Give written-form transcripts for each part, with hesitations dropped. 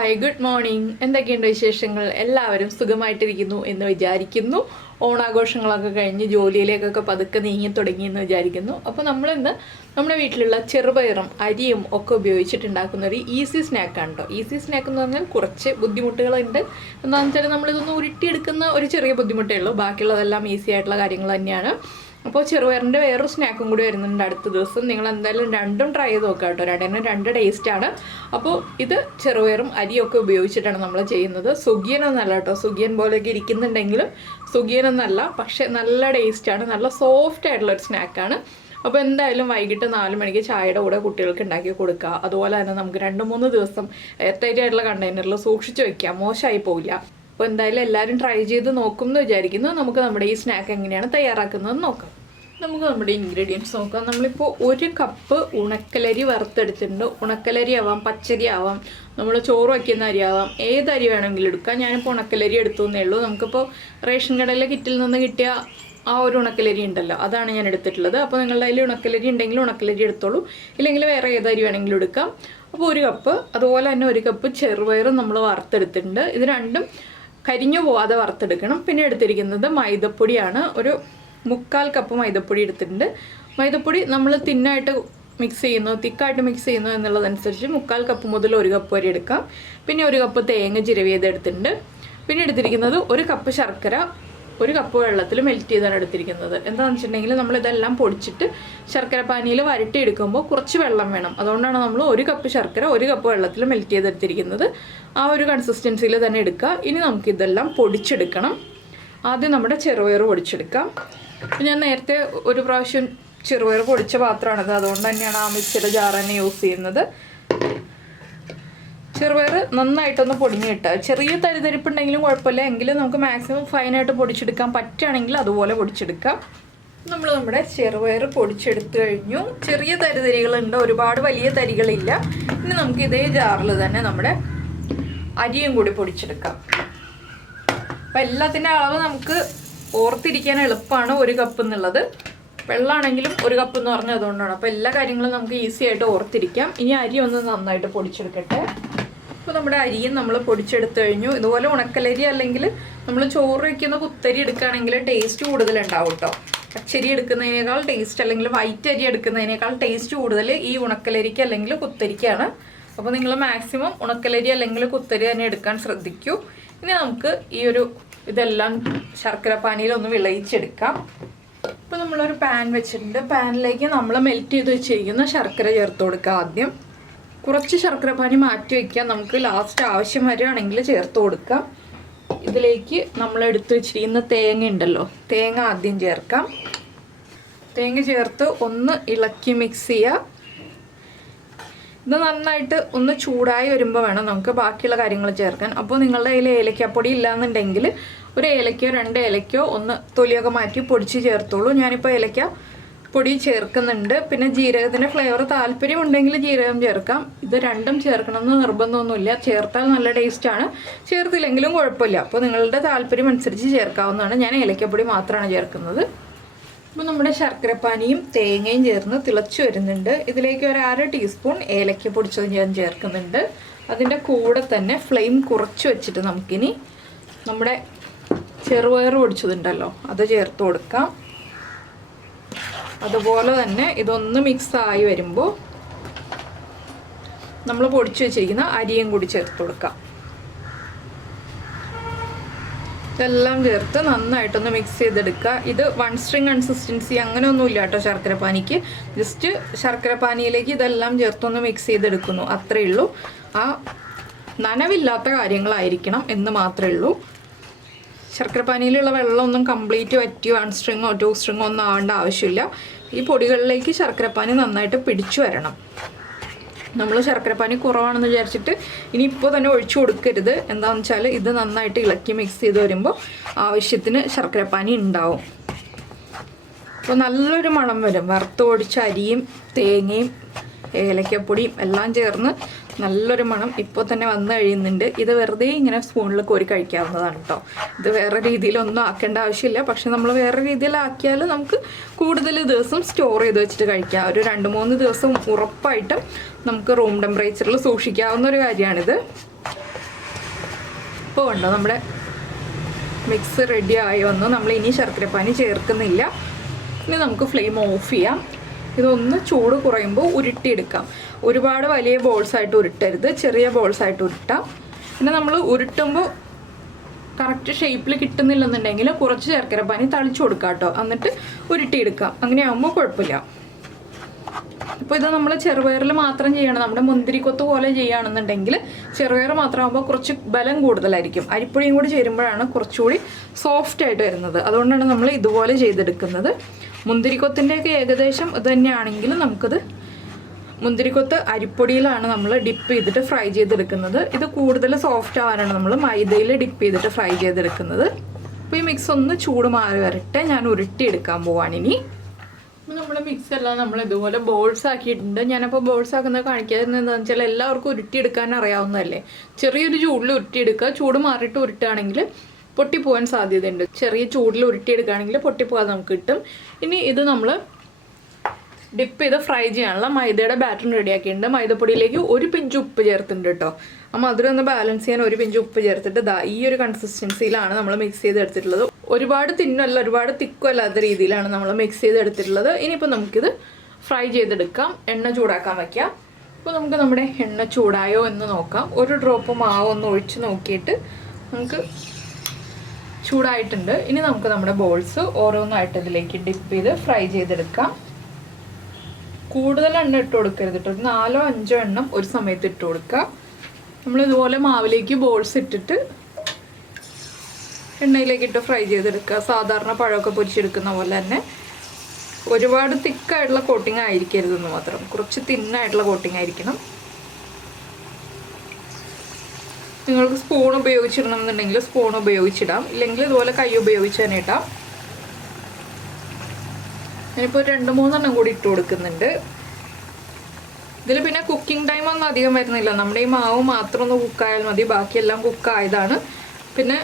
Hi good morning. എന്തൊക്കെയുണ്ട് വിശേഷങ്ങൾ? എല്ലാവരും സുഖമായിട്ടിരിക്കുന്നു എന്ന് വിചാരിക്കുന്നു. ഓണാഘോഷങ്ങളൊക്കെ കഴിഞ്ഞ് ജോലിയിലേക്കൊക്കെ പതുക്കെ നീങ്ങി തുടങ്ങിയെന്ന് വിചാരിക്കുന്നു. അപ്പോൾ നമ്മളിന്ന് നമ്മുടെ വീട്ടിലുള്ള ചെറുപയറും അരിയും ഒക്കെ ഉപയോഗിച്ചിട്ടുണ്ടാക്കുന്ന ഒരു ഈസി സ്നാക്കാണ് കേട്ടോ. ഈസി സ്നാക്ക് എന്ന് പറഞ്ഞാൽ കുറച്ച് ബുദ്ധിമുട്ടുകളുണ്ട്. എന്താണെന്ന് വെച്ചാൽ നമ്മളിതൊന്ന് ഉരുട്ടിയെടുക്കുന്ന ഒരു ചെറിയ ബുദ്ധിമുട്ടേ ഉള്ളൂ. ബാക്കിയുള്ളതെല്ലാം ഈസി ആയിട്ടുള്ള കാര്യങ്ങൾ തന്നെയാണ്. അപ്പോൾ ചെറുപയറിൻ്റെ വേറൊരു സ്നാക്കും കൂടി വരുന്നുണ്ട് അടുത്ത ദിവസം. നിങ്ങൾ എന്തായാലും രണ്ടും ട്രൈ ചെയ്ത് നോക്കാം കേട്ടോ. രണ്ടിനും രണ്ട് ടേസ്റ്റാണ്. അപ്പോൾ ഇത് ചെറുപയറും അരിയൊക്കെ ഉപയോഗിച്ചിട്ടാണ് നമ്മൾ ചെയ്യുന്നത്. സുഗിയനൊന്നല്ല കേട്ടോ. സുഗിയൻ പോലെയൊക്കെ ഇരിക്കുന്നുണ്ടെങ്കിലും സുഗിയനൊന്നല്ല, പക്ഷേ നല്ല ടേസ്റ്റാണ്. നല്ല സോഫ്റ്റ് ആയിട്ടുള്ളൊരു സ്നാക്കാണ്. അപ്പോൾ എന്തായാലും വൈകിട്ട് 4 മണിക്ക് ചായയുടെ കൂടെ കുട്ടികൾക്ക് ഉണ്ടാക്കി കൊടുക്കുക. അതുപോലെ തന്നെ നമുക്ക് 2-3 ദിവസം എയർടൈറ്റ് ആയിട്ടുള്ള കണ്ടെയ്നറിൽ സൂക്ഷിച്ച് വയ്ക്കാം, മോശമായി പോവില്ല. അപ്പോൾ എന്തായാലും എല്ലാവരും ട്രൈ ചെയ്ത് നോക്കും എന്ന് വിചാരിക്കുന്നു. നമുക്ക് നമ്മുടെ ഈ സ്നാക്ക് എങ്ങനെയാണ് തയ്യാറാക്കുന്നതെന്ന് നോക്കാം. നമുക്ക് നമ്മുടെ ഇൻഗ്രീഡിയൻസ് നോക്കാം. നമ്മളിപ്പോൾ 1 കപ്പ് ഉണക്കലരി വറുത്തെടുത്തിട്ടുണ്ട്. ഉണക്കലരി ആവാം, പച്ചരി ആവാം, നമ്മൾ ചോറ് വയ്ക്കുന്ന അരി ആവാം, ഏത് അരി വേണമെങ്കിലും എടുക്കാം. ഞാനിപ്പോൾ ഉണക്കലരി എടുത്തു എന്നേ ഉള്ളൂ. നമുക്കിപ്പോൾ റേഷൻ കടയിലെ കിറ്റിൽ നിന്ന് കിട്ടിയ ആ ഒരു ഉണക്കലരി ഉണ്ടല്ലോ, അതാണ് ഞാൻ എടുത്തിട്ടുള്ളത്. അപ്പോൾ നിങ്ങളുടെ കയ്യിൽ ഉണക്കലരി ഉണ്ടെങ്കിൽ ഉണക്കലരി എടുത്തോളൂ, ഇല്ലെങ്കിൽ വേറെ ഏതരി വേണമെങ്കിലും എടുക്കാം. അപ്പോൾ 1 കപ്പ്, അതുപോലെ തന്നെ 1 കപ്പ് ചെറുപയറും നമ്മൾ വറുത്തെടുത്തിട്ടുണ്ട്. ഇത് രണ്ടും കരിഞ്ഞു പോവാതെ വറുത്തെടുക്കണം. പിന്നെ എടുത്തിരിക്കുന്നത് മൈദപ്പൊടിയാണ്. ഒരു 3/4 കപ്പ് മൈദപ്പൊടി എടുത്തിട്ടുണ്ട്. മൈദപ്പൊടി നമ്മൾ തിന്നായിട്ട് മിക്സ് ചെയ്യുന്നു, തിക്കായിട്ട് മിക്സ് ചെയ്യുന്നു എന്നുള്ളതനുസരിച്ച് 3/4 കപ്പ് മുതൽ 1 കപ്പ് വരെ എടുക്കാം. പിന്നെ 1 കപ്പ് തേങ്ങ ചിരവിയത് എടുത്തിട്ടുണ്ട്. പിന്നെ എടുത്തിരിക്കുന്നത് 1 കപ്പ് ശർക്കര 1 കപ്പ് വെള്ളത്തിൽ മെൽറ്റ് ചെയ്താണ് എടുത്തിരിക്കുന്നത്. എന്താണെന്ന് വെച്ചിട്ടുണ്ടെങ്കിൽ നമ്മളിതെല്ലാം പൊടിച്ചിട്ട് ശർക്കര പാനിയിൽ വരട്ടിയെടുക്കുമ്പോൾ കുറച്ച് വെള്ളം വേണം. അതുകൊണ്ടാണ് നമ്മൾ 1 കപ്പ് ശർക്കര 1 കപ്പ് വെള്ളത്തിൽ മെൽറ്റ് ചെയ്തെടുത്തിരിക്കുന്നത്. ആ ഒരു കൺസിസ്റ്റൻസിയിൽ തന്നെ എടുക്കുക. ഇനി നമുക്കിതെല്ലാം പൊടിച്ചെടുക്കണം. ആദ്യം നമ്മുടെ ചെറുപയർ പൊടിച്ചെടുക്കാം. ഞാൻ നേരത്തെ ഒരു പ്രാവശ്യം ചെറുപയർ പൊടിച്ച പാത്രമാണിത്, അതുകൊണ്ട് തന്നെയാണ് ആ മിക്സിയുടെ ജാർ തന്നെ യൂസ് ചെയ്യുന്നത്. ചെറുപയർ നന്നായിട്ടൊന്ന് പൊടിഞ്ഞ് കിട്ടുക. ചെറിയ തരിതരിപ്പുണ്ടെങ്കിലും കുഴപ്പമില്ല, എങ്കിലും നമുക്ക് മാക്സിമം ഫൈനായിട്ട് പൊടിച്ചെടുക്കാൻ പറ്റുകയാണെങ്കിൽ അതുപോലെ പൊടിച്ചെടുക്കാം. നമ്മൾ നമ്മുടെ ചെറുപയർ പൊടിച്ചെടുത്ത് കഴിഞ്ഞു. ചെറിയ തരിതരികളുണ്ട്, ഒരുപാട് വലിയ തരികളില്ല. ഇനി നമുക്ക് ഇതേ ജാറിൽ തന്നെ നമ്മുടെ അരിയും കൂടി പൊടിച്ചെടുക്കാം. അപ്പം എല്ലാത്തിൻ്റെ അളവ് നമുക്ക് ഓർത്തിരിക്കാൻ എളുപ്പമാണ് 1 കപ്പ് എന്നുള്ളത്. വെള്ളമാണെങ്കിലും 1 കപ്പ് എന്ന് പറഞ്ഞാൽ അതുകൊണ്ടാണ്. അപ്പോൾ എല്ലാ കാര്യങ്ങളും നമുക്ക് ഈസി ആയിട്ട് ഓർത്തിരിക്കാം. ഇനി അരി ഒന്ന് നന്നായിട്ട് പൊടിച്ചെടുക്കട്ടെ. അപ്പോൾ നമ്മുടെ അരിയും നമ്മൾ പൊടിച്ചെടുത്ത് കഴിഞ്ഞു. ഇതുപോലെ ഉണക്കലരി അല്ലെങ്കിൽ നമ്മൾ ചോറ് വയ്ക്കുന്ന കുത്തരി എടുക്കുകയാണെങ്കിൽ ടേസ്റ്റ് കൂടുതലുണ്ടാവും കേട്ടോ. പച്ചരി എടുക്കുന്നതിനേക്കാൾ ടേസ്റ്റ്, അല്ലെങ്കിൽ വൈറ്റ് അരി എടുക്കുന്നതിനേക്കാൾ ടേസ്റ്റ് കൂടുതൽ ഈ ഉണക്കലരിക്ക് അല്ലെങ്കിൽ കുത്തരിക്കാണ്. അപ്പോൾ നിങ്ങൾ മാക്സിമം ഉണക്കലരി അല്ലെങ്കിൽ കുത്തരി തന്നെ എടുക്കാൻ ശ്രദ്ധിക്കൂ. ഇനി നമുക്ക് ഇതെല്ലാം ശർക്കര പാനിയിൽ ഒന്ന് വിളയിച്ചെടുക്കാം. ഇപ്പോൾ നമ്മളൊരു പാൻ വെച്ചിട്ടുണ്ട്. പാനിലേക്ക് നമ്മൾ മെൽറ്റ് ചെയ്ത് വെച്ചിരിക്കുന്ന ശർക്കര ചേർത്ത് കൊടുക്കുക. ആദ്യം കുറച്ച് ശർക്കര പാനി മാറ്റി വയ്ക്കാം, നമുക്ക് ലാസ്റ്റ് ആവശ്യം വരികയാണെങ്കിൽ ചേർത്ത് കൊടുക്കാം. ഇതിലേക്ക് നമ്മൾ എടുത്ത് വെച്ചിരിക്കുന്ന തേങ്ങ ഉണ്ടല്ലോ, തേങ്ങ ആദ്യം ചേർക്കാം. തേങ്ങ ചേർത്ത് ഒന്ന് ഇളക്കി മിക്സ് ചെയ്യുക. ഇത് നന്നായിട്ട് ഒന്ന് ചൂടായി വരുമ്പോൾ വേണം നമുക്ക് ബാക്കിയുള്ള കാര്യങ്ങൾ ചേർക്കാൻ. അപ്പോൾ നിങ്ങളുടെ കയ്യിൽ ഏലക്കാപ്പൊടി ഇല്ലയെന്നുണ്ടെങ്കിൽ 1 ഏലക്കയോ 2 ഏലക്കയോ ഒന്ന് തൊലിയൊക്കെ മാറ്റി പൊടിച്ച് ചേർത്തോളൂ. ഞാനിപ്പോൾ ഏലക്ക പൊടി ചേർക്കുന്നുണ്ട്. പിന്നെ ജീരകത്തിൻ്റെ ഫ്ലേവർ താല്പര്യമുണ്ടെങ്കിൽ ജീരകം ചേർക്കാം. ഇത് രണ്ടും ചേർക്കണമെന്ന് നിർബന്ധമൊന്നുമില്ല. ചേർത്താൽ നല്ല ടേസ്റ്റാണ്, ചേർത്തില്ലെങ്കിലും കുഴപ്പമില്ല. അപ്പോൾ നിങ്ങളുടെ താല്പര്യം അനുസരിച്ച് ചേർക്കാവുന്നതാണ്. ഞാൻ ഏലക്കപ്പൊടി മാത്രമാണ് ചേർക്കുന്നത്. അപ്പോൾ നമ്മുടെ ശർക്കരപ്പാനിയും തേങ്ങയും ചേർന്ന് തിളച്ച് വരുന്നുണ്ട്. ഇതിലേക്ക് 1/2 ടീസ്പൂൺ ഏലക്ക പൊടിച്ചത് ഞാൻ ചേർക്കുന്നുണ്ട്. അതിൻ്റെ കൂടെ തന്നെ ഫ്ലെയിം കുറച്ച് വെച്ചിട്ട് നമുക്കിനി നമ്മുടെ ചെറുപയർ പൊടിച്ചതുണ്ടല്ലോ അത് ചേർത്ത് കൊടുക്കാം. അതുപോലെ തന്നെ ഇതൊന്ന് മിക്സായി വരുമ്പോൾ നമ്മൾ പൊടിച്ച് വെച്ചിരിക്കുന്ന അരിയും കൂടി ചേർത്ത് കൊടുക്കാം. ഇതെല്ലാം ചേർത്ത് നന്നായിട്ടൊന്ന് മിക്സ് ചെയ്തെടുക്കുക. ഇത് 1 സ്ട്രിങ് കൺസിസ്റ്റൻസി അങ്ങനെയൊന്നുമില്ല കേട്ടോ ശർക്കര പാനിക്ക്. ജസ്റ്റ് ശർക്കര പാനിയിലേക്ക് ഇതെല്ലാം ചേർത്തൊന്ന് മിക്സ് ചെയ്തെടുക്കുന്നു, അത്രയേ ഉള്ളൂ. ആ നനവില്ലാത്ത കാര്യങ്ങളായിരിക്കണം എന്ന് മാത്രമേ ഉള്ളൂ. ശർക്കര പാനിയിലുള്ള വെള്ളമൊന്നും കംപ്ലീറ്റ് വറ്റി 1 സ്ട്രിങ്ങോ 2 സ്ട്രിങ്ങോ ഒന്നും ആവേണ്ട ആവശ്യമില്ല. ഈ പൊടികളിലേക്ക് ശർക്കരപ്പാനി നന്നായിട്ട് പിടിച്ചു വരണം. നമ്മൾ ശർക്കരപ്പാനി കുറവാണെന്ന് വിചാരിച്ചിട്ട് ഇനി ഇപ്പോൾ തന്നെ ഒഴിച്ചു കൊടുക്കരുത്. എന്താണെന്ന് വെച്ചാൽ ഇത് നന്നായിട്ട് ഇളക്കി മിക്സ് ചെയ്ത് വരുമ്പോൾ ആവശ്യത്തിന് ശർക്കരപ്പാനി ഉണ്ടാവും. അപ്പോൾ നല്ലൊരു മണം വരും. വറുത്ത് പൊടിച്ച അരിയും തേങ്ങയും ഏലക്കപ്പൊടിയും എല്ലാം ചേർന്ന് നല്ലൊരു മണം ഇപ്പോൾ തന്നെ വന്നു കഴിയുന്നുണ്ട്. ഇത് വെറുതെ ഇങ്ങനെ സ്പൂണിൽ കോരി കഴിക്കാവുന്നതാണ് കേട്ടോ. ഇത് വേറെ രീതിയിലൊന്നും ആക്കേണ്ട ആവശ്യമില്ല. പക്ഷെ നമ്മൾ വേറെ രീതിയിലാക്കിയാൽ നമുക്ക് കൂടുതൽ ദിവസം സ്റ്റോർ ചെയ്ത് വെച്ചിട്ട് കഴിക്കാം. ഒരു 2-3 ദിവസം ഉറപ്പായിട്ടും നമുക്ക് റൂം ടെമ്പറേച്ചറിൽ സൂക്ഷിക്കാവുന്ന ഒരു കാര്യമാണിത്. ഇപ്പോൾ ഉണ്ടോ നമ്മുടെ മിക്സ് റെഡി ആയി വന്നു. നമ്മൾ ഇനി ശർക്കരപ്പാനി ചേർക്കുന്നില്ല. ഇനി നമുക്ക് ഫ്ലെയിം ഓഫ് ചെയ്യാം. ഇതൊന്ന് ചൂട് കുറയുമ്പോൾ ഉരുട്ടിയെടുക്കാം. ഒരുപാട് വലിയ ബോൾസായിട്ട് ഉരുട്ടരുത്, ചെറിയ ബോൾസായിട്ട് ഉരുട്ടാം. പിന്നെ നമ്മൾ ഉരുട്ടുമ്പോൾ കറക്റ്റ് ഷേപ്പിൽ കിട്ടുന്നില്ലെന്നുണ്ടെങ്കിൽ കുറച്ച് ശർക്കരപ്പാനി തളിച്ചു കൊടുക്കാം കേട്ടോ, എന്നിട്ട് ഉരുട്ടിയെടുക്കാം. അങ്ങനെയാകുമ്പോൾ കുഴപ്പമില്ല. അപ്പോൾ ഇത് നമ്മൾ ചെറുപയറിൽ മാത്രം ചെയ്യണം. നമ്മുടെ മുന്തിരിക്കൊത്ത് പോലെ ചെയ്യുകയാണെന്നുണ്ടെങ്കിൽ ചെറുപയർ മാത്രമാകുമ്പോൾ കുറച്ച് ബലം കൂടുതലായിരിക്കും. അരിപ്പൊടിയും കൂടി ചേരുമ്പോഴാണ് കുറച്ചുകൂടി സോഫ്റ്റ് ആയിട്ട് വരുന്നത്. അതുകൊണ്ടാണ് നമ്മൾ ഇതുപോലെ ചെയ്തെടുക്കുന്നത്. മുന്തിരിക്കൊത്തിൻ്റെയൊക്കെ ഏകദേശം ഇത് തന്നെയാണെങ്കിലും നമുക്കത് മുന്തിരിക്കൊത്ത് അരിപ്പൊടിയിലാണ് നമ്മൾ ഡിപ്പ് ചെയ്തിട്ട് ഫ്രൈ ചെയ്തെടുക്കുന്നത്. ഇത് കൂടുതൽ സോഫ്റ്റ് ആവാനാണ് നമ്മൾ മൈദയിൽ ഡിപ്പ് ചെയ്തിട്ട് ഫ്രൈ ചെയ്തെടുക്കുന്നത്. അപ്പോൾ ഈ മിക്സ് ഒന്ന് ചൂട് മാറി വരട്ടെ. ഞാൻ ഉരുട്ടിയെടുക്കാൻ പോവാണ് ഇനി. നമ്മുടെ മിക്സ് എല്ലാം നമ്മൾ ഇതുപോലെ ബോൾസ് ആക്കിയിട്ടുണ്ട്. ഞാനപ്പോൾ ബോൾസ് ആക്കുന്നത് കാണിക്കാതിരുന്നത് എന്താണെന്ന് വെച്ചാൽ എല്ലാവർക്കും ഉരുട്ടിയെടുക്കാൻ അറിയാവുന്നതല്ലേ. ചെറിയൊരു ചൂടിൽ ഉരുട്ടിയെടുക്കുക. ചൂട് മാറിയിട്ട് ഉരുട്ടുകയാണെങ്കിൽ പൊട്ടിപ്പോകാൻ സാധ്യതയുണ്ട്. ചെറിയ ചൂടിൽ ഉരുട്ടിയെടുക്കുകയാണെങ്കിൽ പൊട്ടിപ്പോകാതെ നമുക്ക് കിട്ടും. ഇനി ഇത് നമ്മൾ ഡിപ്പ് ചെയ്ത് ഫ്രൈ ചെയ്യാനുള്ള മൈദയുടെ ബാറ്റർ റെഡിയാക്കിയിട്ടുണ്ട്. മൈദപ്പൊടിയിലേക്ക് ഒരു പിഞ്ച് ഉപ്പ് ചേർത്തിട്ടുണ്ട് കേട്ടോ. ആ മധുരം ഒന്ന് ബാലൻസ് ചെയ്യാൻ ഒരു പിഞ്ച് ഉപ്പ് ചേർത്തിട്ട് ഈ ഒരു കൺസിസ്റ്റൻസിയിലാണ് നമ്മൾ മിക്സ് ചെയ്തെടുത്തിട്ടുള്ളത്. ഒരുപാട് തിന്നല്ല ഒരുപാട് തിക്കും അല്ലാത്ത രീതിയിലാണ് നമ്മൾ മിക്സ് ചെയ്തെടുത്തിട്ടുള്ളത്. ഇനിയിപ്പോൾ നമുക്കിത് ഫ്രൈ ചെയ്തെടുക്കാം. എണ്ണ ചൂടാക്കാൻ വയ്ക്കാം. അപ്പോൾ നമുക്ക് നമ്മുടെ എണ്ണ ചൂടായോ എന്ന് നോക്കാം. ഒരു ഡ്രോപ്പ് മാവ് ഒന്ന് ഒഴിച്ച് നോക്കിയിട്ട് നമുക്ക് ചൂടായിട്ടുണ്ട്. ഇനി നമുക്ക് നമ്മുടെ ബോൾസ് ഓരോന്നായിട്ട് ഇതിലേക്ക് ഡിപ്പ് ചെയ്ത് ഫ്രൈ ചെയ്തെടുക്കാം. കൂടുതൽ എണ്ണ ഇട്ട് കൊടുക്കരുത് കേട്ടോ. 4-5 എണ്ണം ഒരു സമയത്ത് ഇട്ട് കൊടുക്കുക. നമ്മളിതുപോലെ മാവിലേക്ക് ബോൾസ് ഇട്ടിട്ട് എണ്ണയിലേക്ക് ഇട്ട് ഫ്രൈ ചെയ്തെടുക്കുക. സാധാരണ പഴമൊക്കെ പൊരിച്ചെടുക്കുന്ന പോലെ തന്നെ. ഒരുപാട് തിക്കായിട്ടുള്ള കോട്ടിങ് ആയിരിക്കരുതെന്ന് മാത്രം. കുറച്ച് തിന്നായിട്ടുള്ള കോട്ടിങ് ആയിരിക്കണം. നിങ്ങൾക്ക് സ്പൂൺ ഉപയോഗിച്ചിടണം എന്നുണ്ടെങ്കിൽ സ്പൂൺ ഉപയോഗിച്ചിടാം. ഇല്ലെങ്കിൽ ഇതുപോലെ കൈ ഉപയോഗിച്ച് തന്നെ ഇടാം. ഞാനിപ്പോൾ 2-3 എണ്ണം കൂടി ഇട്ട് കൊടുക്കുന്നുണ്ട്. ഇതിൽ പിന്നെ കുക്കിംഗ് ടൈം ഒന്നും അധികം വരുന്നില്ല. നമ്മുടെ ഈ മാവ് മാത്രം ഒന്ന് കുക്കായാൽ മതി. ബാക്കിയെല്ലാം കുക്കായതാണ്. പിന്നെ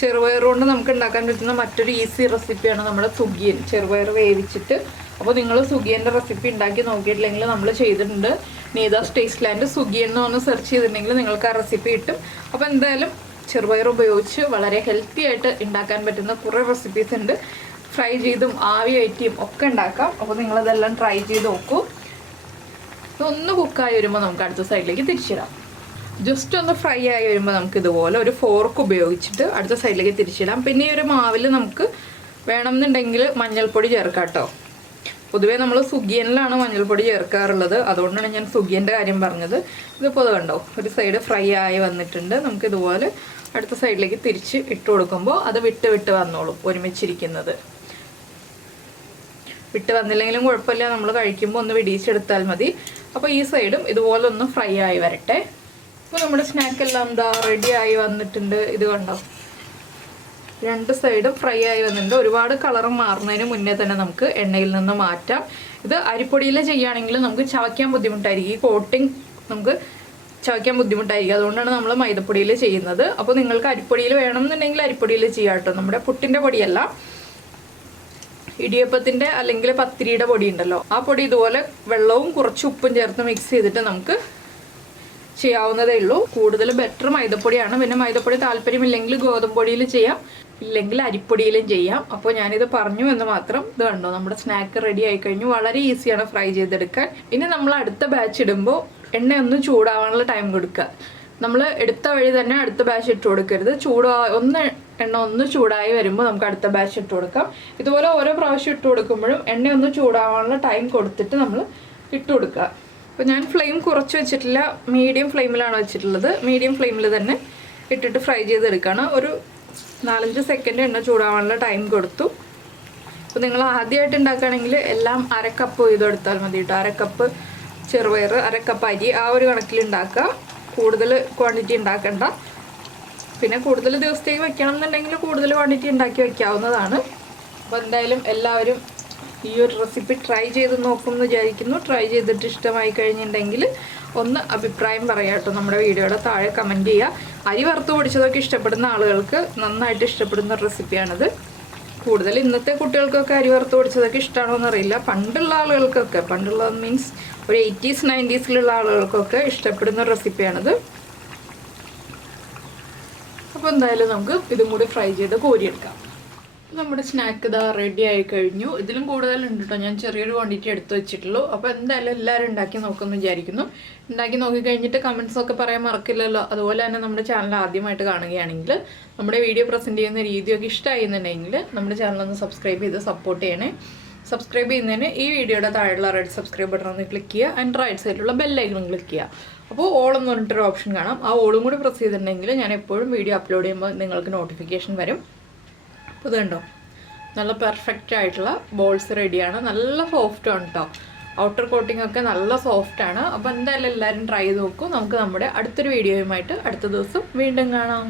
ചെറുപയർ കൊണ്ട് നമുക്ക് ഉണ്ടാക്കാൻ പറ്റുന്ന മറ്റൊരു ഈസി റെസിപ്പിയാണ് നമ്മുടെ സുഗിയൻ. ചെറുപയർ വേവിച്ചിട്ട്. അപ്പോൾ നിങ്ങൾ സുഗിയൻ്റെ റെസിപ്പി ഉണ്ടാക്കി നോക്കിയിട്ടില്ലെങ്കിൽ നമ്മൾ ചെയ്തിട്ടുണ്ട്. നീതാസ് ടേസ്റ്റ്ലാൻഡ് സുഗിയൻ എന്ന് പറഞ്ഞ് സെർച്ച് ചെയ്തിട്ടുണ്ടെങ്കിൽ നിങ്ങൾക്ക് ആ റെസിപ്പി കിട്ടും. അപ്പോൾ എന്തായാലും ചെറുപയർ ഉപയോഗിച്ച് വളരെ ഹെൽത്തി ആയിട്ട് ഉണ്ടാക്കാൻ പറ്റുന്ന കുറേ റെസിപ്പീസ് ഉണ്ട്. ഫ്രൈ ചെയ്തും ആവി കയറ്റിയും ഒക്കെ ഉണ്ടാക്കാം. അപ്പോൾ നിങ്ങളതെല്ലാം ട്രൈ ചെയ്ത് നോക്കൂ. ഇതൊന്ന് കുക്കായി വരുമ്പോൾ നമുക്ക് അടുത്ത സൈഡിലേക്ക് തിരിച്ചിടാം. ജസ്റ്റ് ഒന്ന് ഫ്രൈ ആയി വരുമ്പോൾ നമുക്ക് ഇതുപോലെ ഒരു ഫോർക്ക് ഉപയോഗിച്ചിട്ട് അടുത്ത സൈഡിലേക്ക് തിരിച്ചിടാം. പിന്നെ ഈ ഒരു മാവിൽ നമുക്ക് വേണമെന്നുണ്ടെങ്കിൽ മഞ്ഞൾപ്പൊടി ചേർക്കാം കേട്ടോ. പൊതുവേ നമ്മൾ സുഗിയനിലാണ് മഞ്ഞൾപ്പൊടി ചേർക്കാറുള്ളത്. അതുകൊണ്ടാണ് ഞാൻ സുഗിയൻ്റെ കാര്യം പറഞ്ഞത്. ഇതിപ്പോൾ അത് കണ്ടോ, ഒരു സൈഡ് ഫ്രൈ ആയി വന്നിട്ടുണ്ട്. നമുക്കിതുപോലെ അടുത്ത സൈഡിലേക്ക് തിരിച്ച് ഇട്ട് കൊടുക്കുമ്പോൾ അത് വിട്ട് വന്നോളും ഒരുമിച്ചിരിക്കുന്നത്. വിട്ട് വന്നില്ലെങ്കിലും കുഴപ്പമില്ല. നമ്മൾ കഴിക്കുമ്പോൾ ഒന്ന് വിടിയിച്ചെടുത്താൽ മതി. അപ്പോൾ ഈ സൈഡും ഇതുപോലെ ഒന്ന് ഫ്രൈ ആയി വരട്ടെ. അപ്പോൾ നമ്മുടെ സ്നാക്കെല്ലാം എന്താ റെഡി ആയി വന്നിട്ടുണ്ട്. ഇത് കണ്ടോ, 2 സൈഡും ഫ്രൈ ആയി വന്നിട്ടുണ്ട്. ഒരുപാട് കളർ മാറുന്നതിന് മുന്നേ തന്നെ നമുക്ക് എണ്ണയിൽ നിന്ന് മാറ്റാം. ഇത് അരിപ്പൊടിയിൽ ചെയ്യുകയാണെങ്കിൽ നമുക്ക് ചവയ്ക്കാൻ ബുദ്ധിമുട്ടായിരിക്കും. ഈ കോട്ടിങ് നമുക്ക് ചവയ്ക്കാൻ ബുദ്ധിമുട്ടായിരിക്കും. അതുകൊണ്ടാണ് നമ്മൾ മൈദപ്പൊടിയിൽ ചെയ്യുന്നത്. അപ്പോൾ നിങ്ങൾക്ക് അരിപ്പൊടിയിൽ വേണമെന്നുണ്ടെങ്കിൽ അരിപ്പൊടിയിൽ ചെയ്യാം കേട്ടോ. നമ്മുടെ പുട്ടിൻ്റെ പൊടിയല്ല, ഇടിയപ്പത്തിൻ്റെ അല്ലെങ്കിൽ പത്തിരിയുടെ പൊടി ഉണ്ടല്ലോ, ആ പൊടി ഇതുപോലെ വെള്ളവും കുറച്ച് ഉപ്പും ചേർത്ത് മിക്സ് ചെയ്തിട്ട് നമുക്ക് ചെയ്യാവുന്നതേ ഉള്ളൂ. കൂടുതൽ ബെറ്റർ മൈദപ്പൊടിയാണ്. പിന്നെ മൈദപ്പൊടി താല്പര്യമില്ലെങ്കിൽ ഗോതമ്പൊടിയിൽ ചെയ്യാം, ഇല്ലെങ്കിൽ അരിപ്പൊടിയിലും ചെയ്യാം. അപ്പോൾ ഞാനിത് പറഞ്ഞു എന്ന് മാത്രം. ഇത് കണ്ടോ, നമ്മുടെ സ്നാക്ക് റെഡി ആയി കഴിഞ്ഞു. വളരെ ഈസിയാണ് ഫ്രൈ ചെയ്തെടുക്കാൻ. ഇനി നമ്മൾ അടുത്ത ബാച്ച് ഇടുമ്പോൾ എണ്ണ ഒന്ന് ചൂടാവാനുള്ള ടൈം കൊടുക്കുക. നമ്മൾ എടുത്ത വഴി തന്നെ അടുത്ത ബാച്ച് ഇട്ട് കൊടുക്കരുത്. എണ്ണ ഒന്ന് ചൂടായി വരുമ്പോൾ നമുക്ക് അടുത്ത ബാച്ച് ഇട്ട് കൊടുക്കാം. ഇതുപോലെ ഓരോ പ്രാവശ്യം ഇട്ട് കൊടുക്കുമ്പോഴും എണ്ണ ഒന്ന് ചൂടാവാനുള്ള ടൈം കൊടുത്തിട്ട് നമ്മൾ ഇട്ട് കൊടുക്കുക. അപ്പോൾ ഞാൻ ഫ്ലെയിം കുറച്ച് വെച്ചിട്ടില്ല, മീഡിയം ഫ്ലെയിമിലാണ് വെച്ചിട്ടുള്ളത്. മീഡിയം ഫ്ലെയിമിൽ തന്നെ ഇട്ടിട്ട് ഫ്രൈ ചെയ്തെടുക്കുകയാണ്. ഒരു 4-5 സെക്കൻഡ് എണ്ണ ചൂടാവാനുള്ള ടൈം കൊടുത്തു. അപ്പോൾ നിങ്ങൾ ആദ്യമായിട്ട് ഉണ്ടാക്കുകയാണെങ്കിൽ എല്ലാം 1/2 കപ്പ് ചെയ്തെടുത്താൽ മതി കേട്ടോ. 1/2 കപ്പ് ചെറുപയർ, 1/2 കപ്പ് അരി, ആ ഒരു കണക്കിൽ ഉണ്ടാക്കുക. കൂടുതൽ ക്വാണ്ടിറ്റി ഉണ്ടാക്കണ്ട. പിന്നെ കൂടുതൽ ദിവസത്തേക്ക് വെക്കണം എന്നുണ്ടെങ്കിൽ കൂടുതൽ ക്വാണ്ടിറ്റി ഉണ്ടാക്കി വയ്ക്കാവുന്നതാണ്. അപ്പോൾ എന്തായാലും എല്ലാവരും ഈ ഒരു റെസിപ്പി ട്രൈ ചെയ്ത് നോക്കുമെന്ന് വിചാരിക്കുന്നു. ട്രൈ ചെയ്തിട്ട് ഇഷ്ടമായി കഴിഞ്ഞിട്ടുണ്ടെങ്കിൽ ഒന്ന് അഭിപ്രായം പറയാം കേട്ടോ. നമ്മുടെ വീഡിയോയുടെ താഴെ കമൻറ്റ് ചെയ്യുക. അരി വറുത്ത് പൊടിച്ചതൊക്കെ ഇഷ്ടപ്പെടുന്ന ആളുകൾക്ക് നന്നായിട്ട് ഇഷ്ടപ്പെടുന്ന റെസിപ്പിയാണിത്. കൂടുതൽ ഇന്നത്തെ കുട്ടികൾക്കൊക്കെ അരി വറുത്ത് പൊടിച്ചതൊക്കെ ഇഷ്ടമാണോ എന്നറിയില്ല. പണ്ടുള്ള ആളുകൾക്കൊക്കെ, പണ്ടുള്ള മീൻസ് ഒരു 80s 90s ആളുകൾക്കൊക്കെ ഇഷ്ടപ്പെടുന്ന റെസിപ്പിയാണിത്. അപ്പോൾ എന്തായാലും നമുക്ക് ഇതും കൂടി ഫ്രൈ ചെയ്ത് കോരിയെടുക്കാം. നമ്മുടെ സ്നാക്ക് ഇതാ റെഡി ആയി കഴിഞ്ഞു. ഇതിലും കൂടുതലുണ്ട് കേട്ടോ, ഞാൻ ചെറിയൊരു ക്വാണ്ടിറ്റി എടുത്ത് വെച്ചിട്ടുള്ളൂ. അപ്പോൾ എന്തായാലും എല്ലാവരും ഉണ്ടാക്കി നോക്കുമെന്ന് വിചാരിക്കുന്നു. ഉണ്ടാക്കി നോക്കിക്കഴിഞ്ഞിട്ട് കമൻസൊക്കെ പറയാൻ മറക്കില്ലല്ലോ. അതുപോലെ തന്നെ നമ്മുടെ ചാനൽ ആദ്യമായിട്ട് കാണുകയാണെങ്കിൽ നമ്മുടെ വീഡിയോ പ്രസൻറ്റ് ചെയ്യുന്ന രീതിയൊക്കെ ഇഷ്ടമായിരുന്നുണ്ടെങ്കിൽ നമ്മുടെ ചാനലൊന്ന് സബ്സ്ക്രൈബ് ചെയ്ത് സപ്പോർട്ട് ചെയ്യണേ. സബ്സ്ക്രൈബ് ചെയ്യുന്നതിന് ഈ വീഡിയോയുടെ താഴെയുള്ള റെഡ് സബ്സ്ക്രൈബ് ബട്ടൺ ഒന്ന് ക്ലിക്ക് ചെയ്യുക. ആൻഡ് റൈറ്റ് സൈഡിലുള്ള ബെല്ലൈക്കണും ക്ലിക്ക് ചെയ്യുക. അപ്പോൾ ഓൾ എന്ന് പറഞ്ഞിട്ടൊരു ഓപ്ഷൻ കാണാം. ആ ഓളും കൂടി പ്രസ് ചെയ്തിട്ടുണ്ടെങ്കിൽ ഞാൻ എപ്പോഴും വീഡിയോ അപ്ലോഡ് ചെയ്യുമ്പോൾ നിങ്ങൾക്ക് നോട്ടിഫിക്കേഷൻ വരും. അപ്പോൾ ഇതുണ്ടോ, നല്ല പെർഫെക്റ്റ് ആയിട്ടുള്ള ബോൾസ് റെഡിയാണ്. നല്ല സോഫ്റ്റാണ് കേട്ടോ, ഔട്ടർ കോട്ടിംഗ് ഒക്കെ നല്ല സോഫ്റ്റാണ്. അപ്പോൾ എന്തായാലും എല്ലാവരും ട്രൈ ചെയ്ത് നോക്കൂ. നമുക്ക് നമ്മുടെ അടുത്തൊരു വീഡിയോയുമായിട്ട് അടുത്ത ദിവസം വീണ്ടും കാണാം.